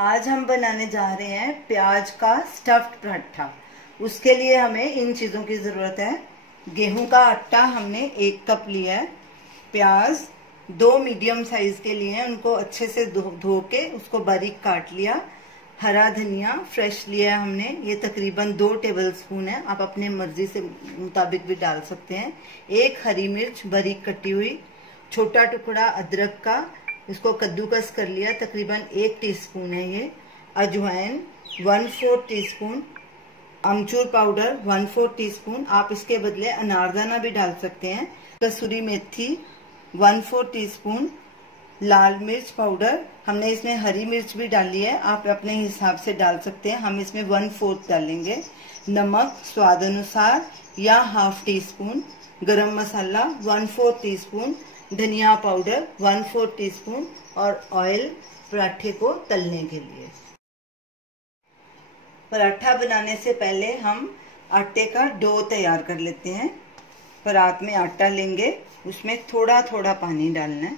आज हम बनाने जा रहे हैं प्याज का स्टफ्ड पराठा। उसके लिए हमें इन चीज़ों की ज़रूरत है। गेहूं का आटा हमने 1 कप लिया है। प्याज 2 मीडियम साइज के लिए हैं, उनको अच्छे से धो के उसको बारीक काट लिया। हरा धनिया फ्रेश लिया है हमने, ये तकरीबन 2 टेबलस्पून है, आप अपने मर्जी से मुताबिक भी डाल सकते हैं। 1 हरी मिर्च बारीक कटी हुई, छोटा टुकड़ा अदरक का, इसको कद्दूकस कर लिया, तकरीबन 1 टीस्पून है ये। अजवाइन 1/4 टीस्पून, अमचूर पाउडर 1/4 टीस्पून, आप इसके बदले अनारदाना भी डाल सकते हैं। कसूरी मेथी 1/4 टीस्पून, लाल मिर्च पाउडर, हमने इसमें हरी मिर्च भी डाली है, आप अपने हिसाब से डाल सकते हैं, हम इसमें 1/4 डालेंगे। नमक स्वाद अनुसार या 1/2 टीस्पून, गरम मसाला 1/4 टीस्पून, धनिया पाउडर 1/4 टीस्पून और ऑयल पराठे को तलने के लिए। पराठा बनाने से पहले हम आटे का डो तैयार कर लेते हैं। परात में आटा लेंगे, उसमें थोड़ा थोड़ा पानी डालना है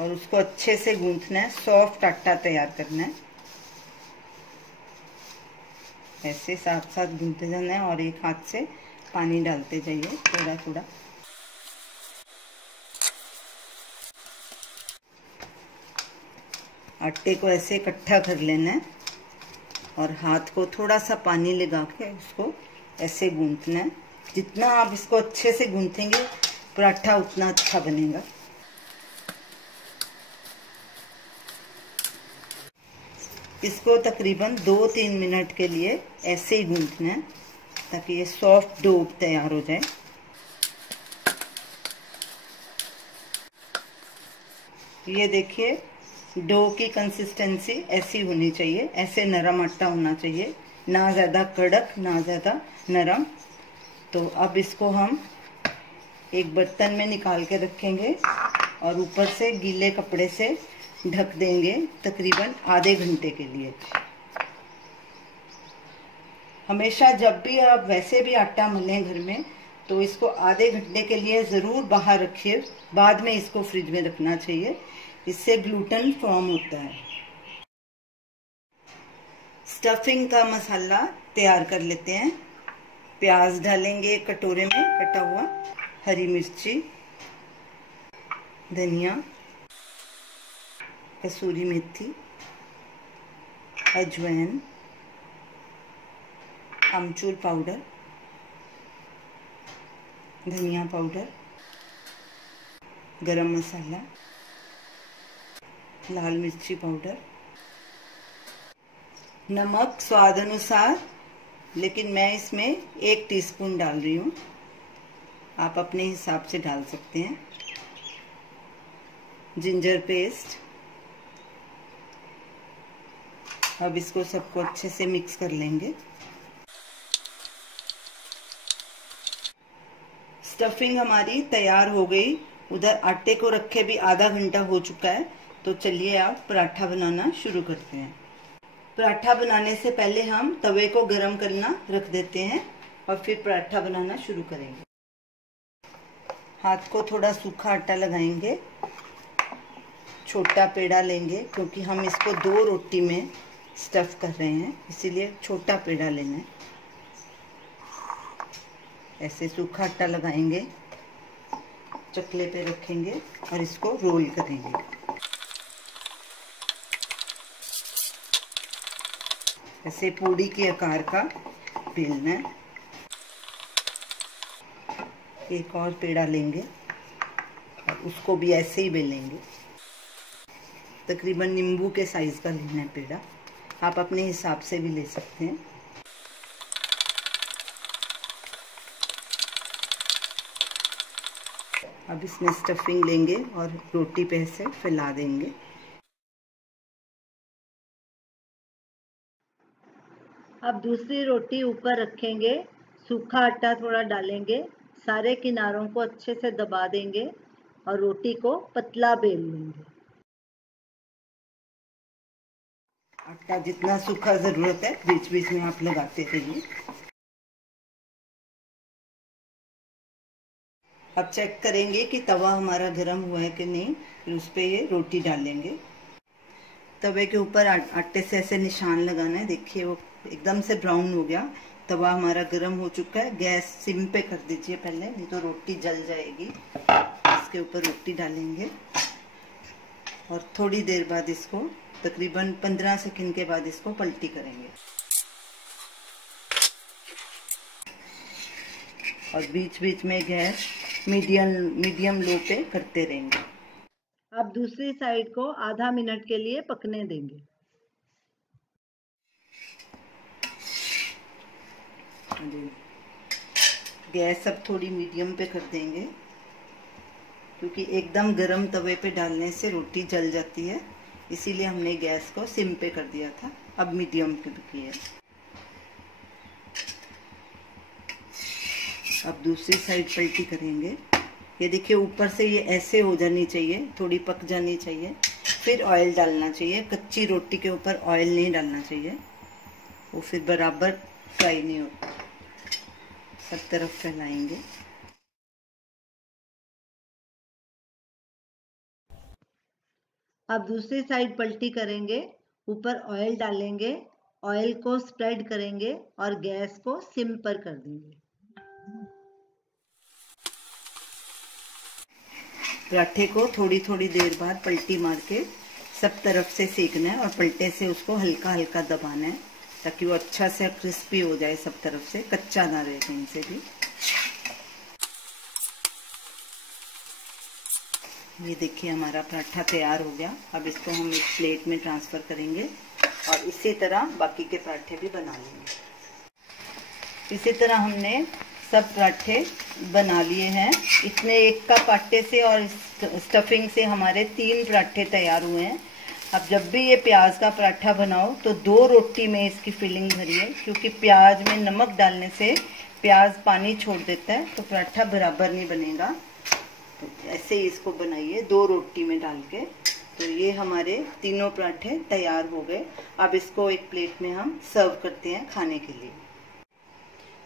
और उसको अच्छे से गूंथना है, सॉफ्ट आटा तैयार करना है। ऐसे साथ साथ गूंथते जाना है और एक हाथ से पानी डालते जाइए थोड़ा थोड़ा। आटे को ऐसे इकट्ठा कर लेना है और हाथ को थोड़ा सा पानी लगा के उसको ऐसे गूंथना है। जितना आप इसको अच्छे से गूंथेंगे पराठा उतना अच्छा बनेगा। इसको तकरीबन 2-3 मिनट के लिए ऐसे ही गूंथना है ताकि ये सॉफ्ट डो तैयार हो जाए। ये देखिए डो की कंसिस्टेंसी ऐसी होनी चाहिए, ऐसे नरम आटा होना चाहिए, ना ज़्यादा कड़क ना ज़्यादा नरम। तो अब इसको हम एक बर्तन में निकाल के रखेंगे और ऊपर से गीले कपड़े से ढक देंगे तकरीबन आधे घंटे के लिए। हमेशा जब भी आप वैसे भी आटा मलें घर में तो इसको आधे घंटे के लिए ज़रूर बाहर रखिए, बाद में इसको फ्रिज में रखना चाहिए, इससे ग्लूटेन फॉर्म होता है। स्टफिंग का मसाला तैयार कर लेते हैं। प्याज डालेंगे कटोरे में कटा हुआ, हरी मिर्ची, धनिया, कसूरी मेथी, अजवाइन, अमचूर पाउडर, धनिया पाउडर, गरम मसाला, लाल मिर्ची पाउडर, नमक स्वाद अनुसार, लेकिन मैं इसमें 1 टीस्पून डाल रही हूँ, आप अपने हिसाब से डाल सकते हैं। Ginger paste. अब इसको सबको अच्छे से मिक्स कर लेंगे। स्टफिंग हमारी तैयार हो गई, उधर आटे को रखे भी आधा घंटा हो चुका है। तो चलिए आप पराठा बनाना शुरू करते हैं। पराठा बनाने से पहले हम तवे को गरम करना रख देते हैं और फिर पराठा बनाना शुरू करेंगे। हाथ को थोड़ा सूखा आटा लगाएंगे, छोटा पेड़ा लेंगे क्योंकि हम इसको 2 रोटी में स्टफ कर रहे हैं, इसीलिए छोटा पेड़ा लेना है। ऐसे सूखा आटा लगाएंगे, चकले पे रखेंगे और इसको रोल करेंगे। ऐसे पूड़ी के आकार का बेलना है। एक और पेड़ा लेंगे और उसको भी ऐसे ही बेलेंगे। तकरीबन नींबू के साइज का लेना है पेड़ा, आप अपने हिसाब से भी ले सकते हैं। अब इसमें स्टफिंग लेंगे और रोटी पे ऐसे फैला देंगे। अब दूसरी रोटी ऊपर रखेंगे, सूखा आटा थोड़ा डालेंगे, सारे किनारों को अच्छे से दबा देंगे और रोटी को पतला बेल लेंगे। आटा जितना सूखा ज़रूरत है बीच बीच में आप लगाते रहिए। अब चेक करेंगे कि तवा हमारा गर्म हुआ है कि नहीं, फिर उस पर ये रोटी डालेंगे। तवे के ऊपर आटे से ऐसे निशान लगाना है। देखिए वो एकदम से ब्राउन हो गया। तवा हमारा गर्म हो चुका है। गैस सिम पे कर दीजिए पहले, नहीं तो रोटी जल जाएगी। इसके ऊपर रोटी डालेंगे और थोड़ी देर बाद इसको तकरीबन 15 सेकंड के बाद इसको पलटी करेंगे और बीच बीच में गैस मीडियम लो पे करते रहेंगे। अब दूसरी साइड को आधा मिनट के लिए पकने देंगे। गैस अब थोड़ी मीडियम पे कर देंगे, क्योंकि एकदम गरम तवे पे डालने से रोटी जल जाती है, इसीलिए हमने गैस को सिम पे कर दिया था। अब मीडियम पे किया। अब दूसरी साइड पलटी करेंगे। ये देखिए ऊपर से ये ऐसे हो जानी चाहिए, थोड़ी पक जानी चाहिए। फिर ऑयल डालना चाहिए। कच्ची रोटी के ऊपर ऑयल नहीं डालना चाहिए, वो फिर बराबर फ्राई नहीं होता। सब तरफ फैलाएंगे। अब दूसरी साइड पलटी करेंगे, ऊपर ऑयल डालेंगे, ऑयल को स्प्रेड करेंगे और गैस को सिम पर कर देंगे। पराठे को थोड़ी थोड़ी देर बाद पलटी मार के सब तरफ से सेकना है और पलटे से उसको हल्का हल्का दबाना है, ताकि वो अच्छा से क्रिस्पी हो जाए, सब तरफ से कच्चा ना रहे कहीं से भी। ये देखिए हमारा पराठा तैयार हो गया। अब इसको हम एक प्लेट में ट्रांसफर करेंगे और इसी तरह बाकी के पराठे भी बना लेंगे। इसी तरह हमने सब पराठे बना लिए हैं। इतने एक कप आटे से और स्टफिंग से हमारे 3 पराठे तैयार हुए हैं। अब जब भी ये प्याज का पराठा बनाओ तो 2 रोटी में इसकी फिलिंग भरिए, क्योंकि प्याज में नमक डालने से प्याज पानी छोड़ देता है, तो पराठा बराबर नहीं बनेगा। तो ऐसे ही इसको बनाइए 2 रोटी में डाल के। तो ये हमारे तीनों पराठे तैयार हो गए। अब इसको एक प्लेट में हम सर्व करते हैं खाने के लिए।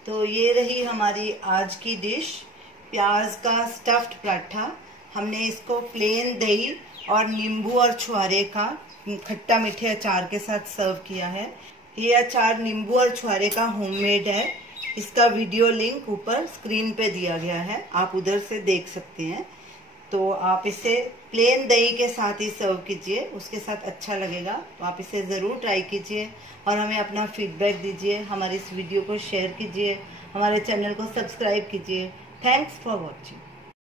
तो ये रही हमारी आज की डिश, प्याज का स्टफ्ड पराठा। हमने इसको प्लेन दही और नींबू और छुहारे का खट्टा मीठे अचार के साथ सर्व किया है। ये अचार नींबू और छुहारे का होममेड है। इसका वीडियो लिंक ऊपर स्क्रीन पे दिया गया है, आप उधर से देख सकते हैं। तो आप इसे प्लेन दही के साथ ही सर्व कीजिए, उसके साथ अच्छा लगेगा। तो आप इसे ज़रूर ट्राई कीजिए और हमें अपना फीडबैक दीजिए। हमारे इस वीडियो को शेयर कीजिए, हमारे चैनल को सब्सक्राइब कीजिए। Thanks for watching.